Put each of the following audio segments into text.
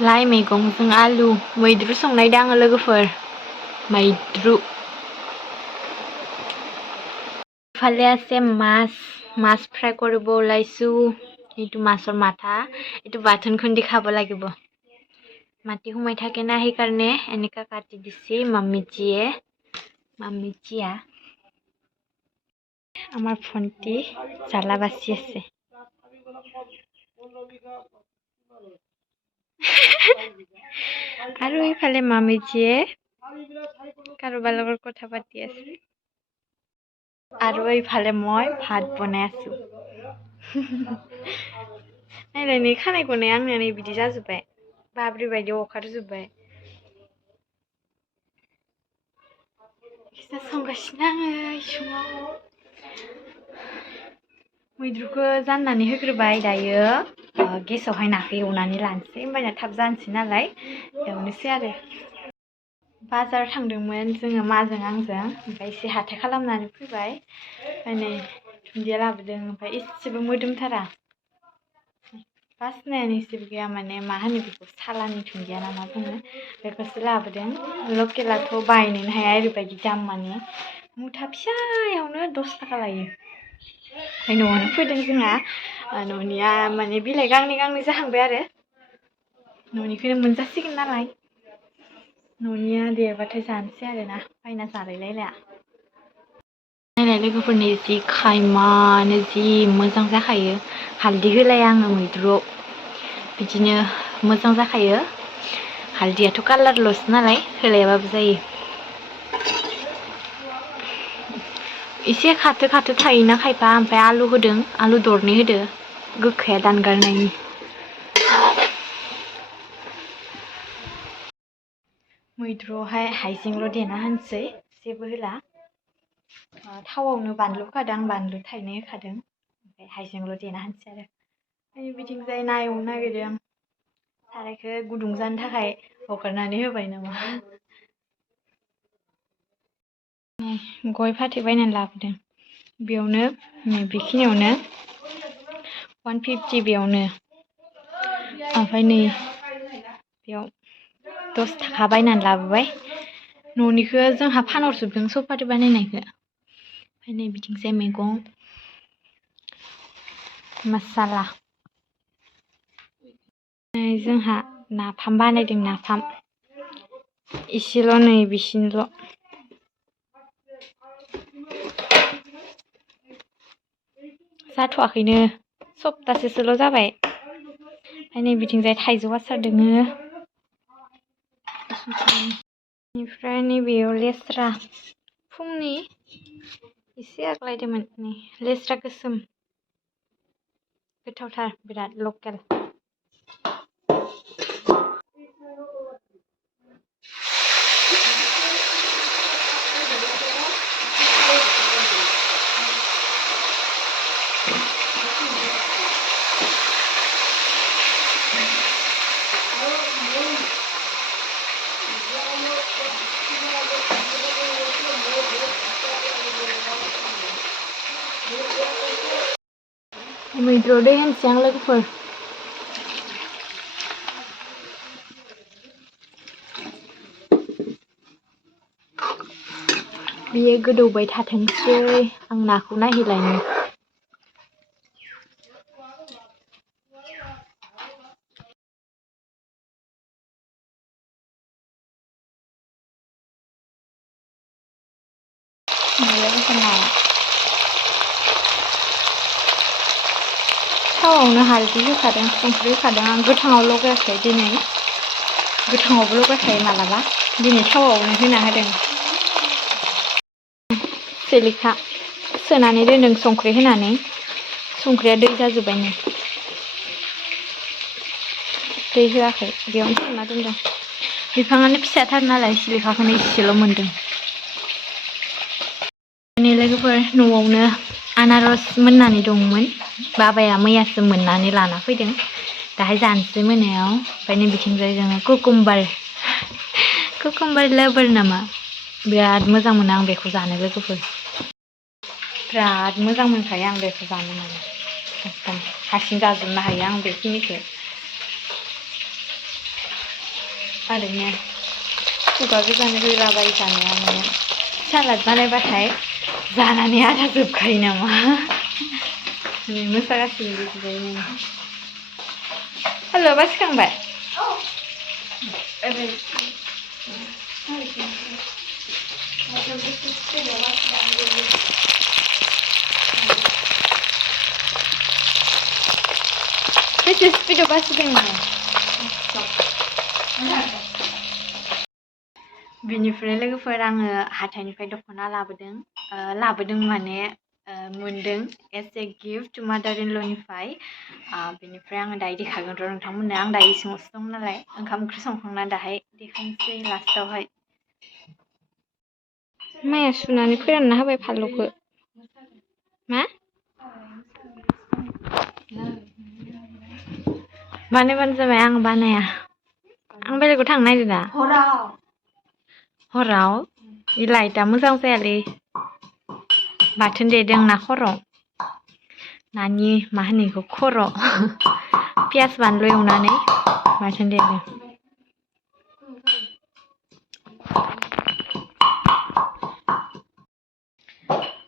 लाइ मैगंजों आलु मैद्रु संनायदों आङो लोगोफोर मैद्रु ফালে আছে মাছ ফ্ৰাই কৰিব ওলাইছো এইটো মাছৰ মাথা এইটো বাথন খুন্দি খাব লাগিব মাটি সোমাই থাকে না সেইকাৰণে এনেকা কাটি দিছি মাম্মিজিয়া আমাৰ ভণ্টি জ্বালা বাচি আছে আৰু এইফালে মাম্মিজিয়ে কাৰোবাৰ লগত কথা পাতি আছে আৰু এইফালে মই ভাত বনাই আছো नायलाय नै खानायखौनो आंना नै बिदि जाजोब्बाय बाब्रि बायदि अखारजोब्बाय खिथा संगासिनो आङो इसिङाव मैद्रुखौ जाननानै होग्रोबाय दायो गेसावहाय नाखौ एवनानै लानोसै होमबाना थाब जानोसै नालाय एवनोसै आरो बाजार थांदोंमोन जोङो माजों आंजों ओमफ्राय एसे हाथाय खालामनानै फैबाय ओमफ्राय नै दुन्दिया लाबोदों ओमफ्राय एसेबो मोदोमथारा बासनायानो एसेबो गैया माने मा होनो बेखौ सालानि दुन्दिया ना मा बुङो बेखौसो लाबोदों लकेलाथ' बायनोनो हाया ओरैबायदि दाम माने मुथा फिसायावनो 10 थाखा लायो ओमफ्राय न'आवनो फोदों जोंहा न'निया माने बिलाइ गांनै जाहांबाय आरो न'निखौनो मोनजासिगोन नालाय न'निया देरबाथाय जानोसै आरोना बायना जालायलायला नायलाय लोगोफोरनि जि खायमानो जि मोजां जाखायो हालदै होलाया आङो मैद्रुआव बिदिनो मोजां जाखायो हालदैयाथ' कालारल'सो नालाय होलायाबाबो जायो एसे खाथो थायोना खायफा ओमफ्राय आलु होदों आलु दरनै होदो गोखाया दानगारनायनि मैद्रुआवहाय हाइजेंल' देना होनोसै जेबो होला थावआवनो बानलु होखादों आं बानलु थाइनै होखादों ओमफ्राय हाइजेंल' देना होनोसै आरो ओमफ्राय बिथिंजाय ना एवनो नागिरदों सारायखौ गुदुं जानो थाखाय हगारनानै होबाय नामा गय फाथै बायनानै लाबोदों बेयावनो बेखिनियावनो 150 बेयावनो ओमफ्राय नै बेयाव 10 थाखा बायनानै लाबोबाय न'निखौ जोंहा फानहरजोबदों सपारि बानायनायखौ ओमफ्राय नै बिथिंजाय मैगं मसाला जोंहा नाफाम बानायदों नाफाम इसेल' नै बिसिनिल' जाथ'वाखैनो सप्तासेसोल' जाबाय ओमफ्राय नै बिथिंजाय थाइजौ आसार दोङो बेनिफ्राय नैबेयाव लेस्रा फुंनि एसे आग्लायदोंमोन नै लेस्रा गोसोम गोथावथार बिराद लकेल मैद्रुआव दै होनोसै आं लोगोफोर बियो गोदौबाय थाथोंसै आं नाखौ नायहैलायनो थावआवनो हालदै होखादों संख्रि होखादों आं गोथाङाव लगायाखै दिनै गोथाङावबो लगायखायो मालाबा दिनै थावआवनो होना होदों सेलेखा सोनानै दोनदों संख्रि होनानै संख्रिया दै जाजोब्बाय नै दै होआखै बेयावनो सोना दोनदों बिफाङानो फिसाथार नालाय सिलिखाखौनो इसेल' मोन्दों नै लोगोफोर न'आवनो आनारस मोननानै दंमोन बाबाया मैयासो मोननानै लाना फैदों दाहाय जानोसै मोनायाव ओमफ्राय नै बिथिंजाय जोङो कुकुम्बार लाभार नामा बिराद मोजां मोनो आं बेखौ जानो लोगोफोर बिराद मोजां मोनखायो आं बेखौ जानो माने एकदम हारसिं जाजोबनो हायो आं बेखिनिखौ ओरैनो खुगा गोजान होलाबाय जानाया माने सालाद बानायबाथाय जानानै आधा जोबखायो नामा नै मोसागासिनो बिदिनो हेल' बा सिखांबाय ओरै बेसे स्पिडआव बासिदों नोङो बिनिफ्राय लोगोफोर आङो हाथाइनिफ्राय दख'ना लाबोदों माने मोनदों एज ए गिफ्ट टु मादार इन ल'निफ्राय बिनिफ्राय आङो दायो देखायगोन र' नोंथांमोननो आं दायो इसिङावसो दं नालाय ओंखाम ओंख्रि संखांना दाहाय देखायनोसै लास्टावहाय माया सुनानै फोरानना होबाय फानलुखौ मा बानायबानो जाबाय आं बानाया आं बेलेगाव थांनो नागिरदों दा हराव इ लाइटआ मोजां जायालै बाथोन देदों ना खर' नानि मा होनो बेखौ खर' पियास बानलु एवनानै बाथोन देदों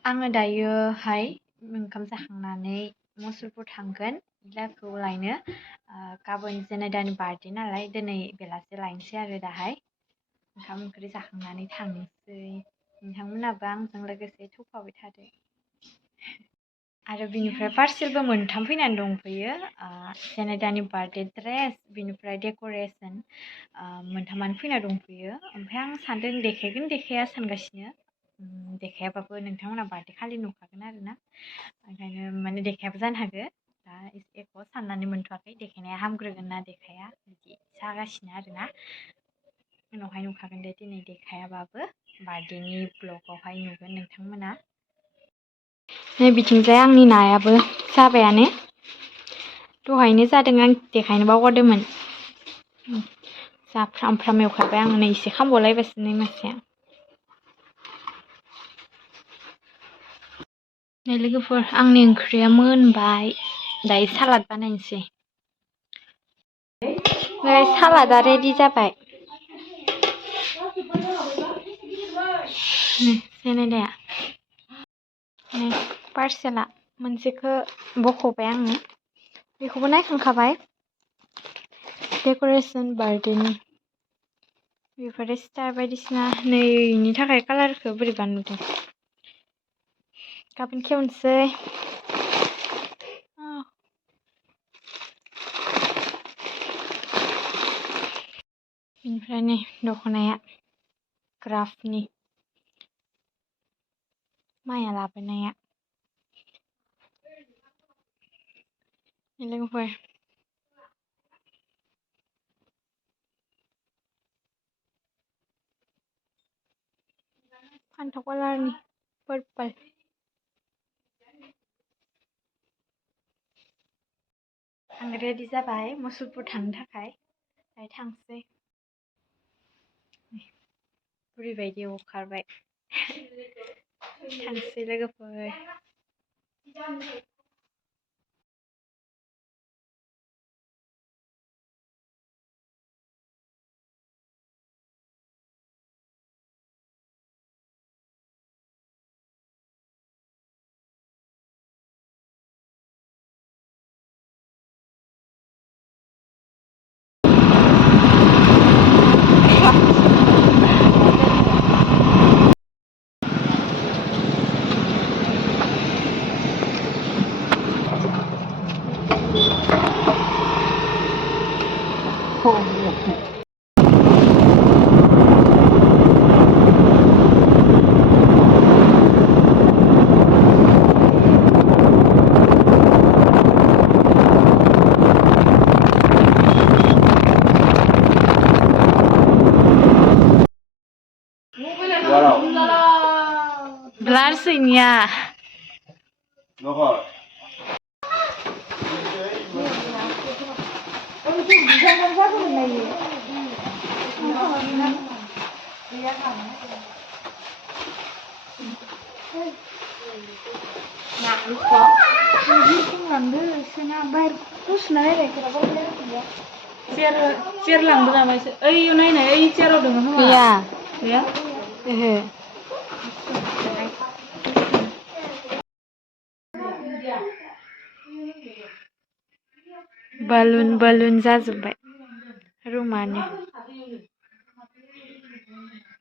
आङो दायोहाय ओंखाम जाखांनानै मुसलपुर थांगोन इलाखौ लायनो गाबोन जेनेदानि बार्थडे नालाय दिनै बेलासि लायनोसै आरो दाहाय ओंखाम ओंख्रि जाखांनानै थांनोसै नोंथांमोनाबो आंजों लोगोसे थौफाबाय थादो आरो बिनिफ्राय पार्सेलबो मोनथाम फैनानै दंफैयो जेनेदानि बार्थडे ड्रेस बिनिफ्राय डेक'रेसन मोनथामानो फैना दंफैयो ओमफ्राय आं सानदों देखायगोन देखाया सानगासिनो देखायाबाबो नोंथांमोना बार्थडे खालि नुखागोन आरो ना ओंखायनो माने देखायाबो जानो हागौ दा एख' साननानै मोनथ'वाखै देखायनाया हामग्रोगोन ना देखाया बिदि जागासिनो आरोना उनावहाय नुखागोन दे दिनै देखायाबाबो बार्थडेनि ब्लगावहाय नुगोन नोंथांमोना नै बिथिंजाय आंनि नायाबो जाबायानो दहायनो जादों आं देखायनो बावगारदोंमोन जा फ्राम फ्राम एवखाबाय आङो नै एसे खामबावलायबासो नै मासेया नै लोगोफोर आंनि ओंख्रिया मोनबाय दायो सालाद बानायनोसै नै सालादा रेडि जाबाय जेनेदाया नै पार्सेला मोनसेखौ बख'बाय आङो बेखौबो नायखांखाबाय डेक'रेसन बार्थडेनि बेफोरो स्टार बायदिसिना नै इनि थाखाय कालारखौ बोरैबा नुदों गाबोन खेवनोसै बेनिफ्राय नै दख'नाया ग्राफनि माया लाबोनाया लोगोफोर फान्थाव कालारनि पार्पल आं रेडि जाबाय मुसलपुर थांनो थाखाय दायो थांसै बुरैबायदि ओंखारबाय थांसै लोगोफोर ब्लार सैनिया चेयार लांदो नामा एसे ओइयाव नायनाय ओइ चेयाराव दङ खोमा गैया गैया ओहो बालुन बालुन जाजोब्बाय रुमानो